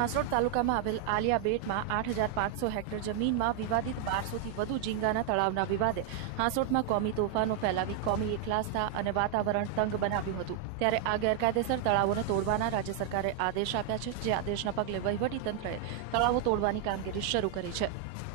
હાંસોડ તાલુકામાં આવેલ આલિયા બેટમાં આઠ હજાર પાંચસો હેક્ટર જમીનમાં વિવાદિત બારસોથી વધુ ઝીંગાના તળાવના વિવાદે હાંસોડમાં કોમી તોફાનો ફેલાવી કોમી એકલાસતા અને વાતાવરણ તંગ બનાવ્યું હતું. ત્યારે આ ગેરકાયદેસર તળાવોને તોડવાના રાજ્ય સરકારે આદેશ આપ્યા છે, જે આદેશના પગલે વહીવટીતંત્રએ તળાવો તોડવાની કામગીરી શરૂ કરી છે.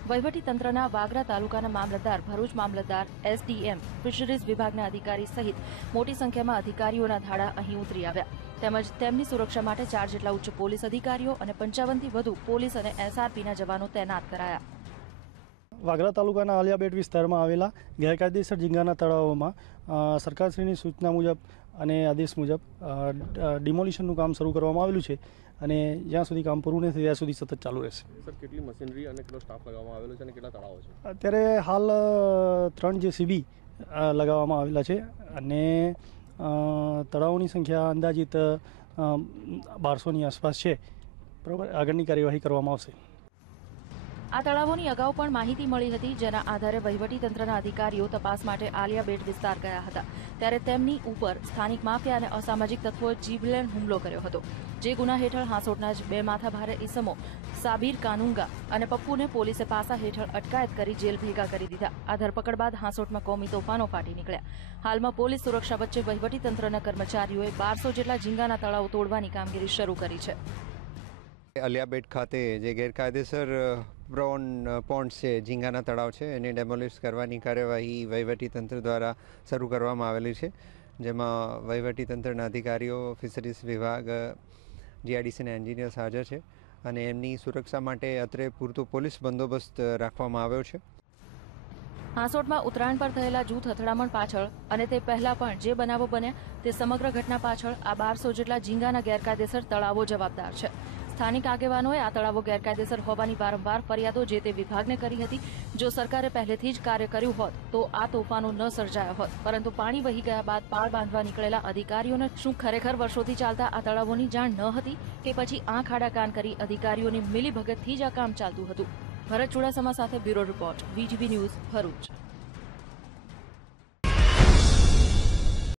વહીવટીતંત્રના વાગરા તાલુકાના મામલતદાર, ભરૂચ મામલતદાર, એસડીએમ, ફિશરીઝ વિભાગના અધિકારી સહિત મોટી સંખ્યામાં અધિકારીઓના ધાડા અહીં ઉતરી આવ્યા. તેમજ તેમની સુરક્ષા માટે ચાર જેટલા ઉચ્ચ પોલીસ અધિકારીઓ અને પંચાવનથી વધુ પોલીસ અને એસઆરપીના જવાનો તૈનાત કરાયા. વાગરા તાલુકાના આલિયાબેટ વિસ્તારમાં આવેલા ગેરકાયદેસર ઝીંગાના તળાવોમાં સરકારશ્રીની સૂચના મુજબ અને આદેશ મુજબ ડિમોલિશનનું કામ શરૂ કરવામાં આવેલું છે અને જ્યાં સુધી કામ પૂરું નથી ત્યાં સુધી સતત ચાલુ રહેશે. સર કેટલી મશીનરી અને કેટલો સ્ટાફ લગાવવામાં આવેલો છે અને કેટલા તળાવો છે? અત્યારે હાલ ત્રણ જે સીબી લગાવવામાં આવેલા છે અને તળાવોની સંખ્યા અંદાજિત બારસોની આસપાસ છે. બરાબર? આગળની કાર્યવાહી કરવામાં આવશે. આ તળાવોની અગાઉ પણ માહિતી મળી હતી, જેના આધારે વહીવટીતંત્રના અધિકારીઓ તપાસ માટે આલિયા બેટ વિસ્તાર ગયા હતા. ત્યારે તેમની ઉપર સ્થાનિક માફિયા અને અસામાજિક તત્વોએ જીવલેણ હુમલો કર્યો હતો. જે ગુના હેઠળ હાંસોટના જ બે માથાભારે ઇસમો સાબીર કાનુંગા અને પપ્પુને પોલીસે પાસા હેઠળ અટકાયત કરી જેલ ભેગા કરી દીધા. આ ધરપકડ બાદ હાંસોટમાં કોમી તોફાનો ફાટી નીકળ્યા. હાલમાં પોલીસ સુરક્ષા વચ્ચે વહીવટીતંત્રના કર્મચારીઓએ બારસો જેટલા ઝીંગાના તળાવો તોડવાની કામગીરી શરૂ કરી છે. અલિયાબેટ ખાતે જે ગેરકાયદેસર બ્રોન પોન્ડ્સ છે, ઝીંગાના તળાવ છે, એને ડેમોલિશ કરવાની કાર્યવાહી વહીવટીતંત્ર દ્વારા શરૂ કરવામાં આવેલી છે. જેમાં વહીવટીતંત્રના અધિકારીઓ ફિશરીઝ વિભાગ જીઆઈડીસીના એન્જિનિયર્સ હાજર છે અને એમની સુરક્ષા માટે અત્રે પૂરતો પોલીસ બંદોબસ્ત રાખવામાં આવ્યો છે. હાંસોટમાં ઉત્તરાયણ પર થયેલા જૂથ અથડામણ પાછળ અને તે પહેલા પણ જે બનાવો બન્યા તે સમગ્ર ઘટના પાછળ આ બારસો જેટલા ઝીંગાના ગેરકાયદેસર તળાવો જવાબદાર છે. સ્થાનિક આગેવાનોએ આ તળાવો ગેરકાયદેસર હોવાની વારંવાર ફરિયાદો જે તે વિભાગને કરી હતી, જો સરકારે પહેલેથી જ કાર્ય કર્યું હોત, તો આ તોફાનો ન સર્જાયા હોત. પરંતુ પાણી વહી ગયા બાદ પાળ બાંધવા નીકળેલા અધિકારીઓને શું ખરેખર વર્ષોથી ચાલતા આ તળાવોની જાણ ન હતી કે પછી આંખ આડા કાન કરી અધિકારીઓની મિલીભગતથી જ આ કામ ચાલતું હતું? ભરત ચુડાસમા સાથે bureau report VTV news Bharuch.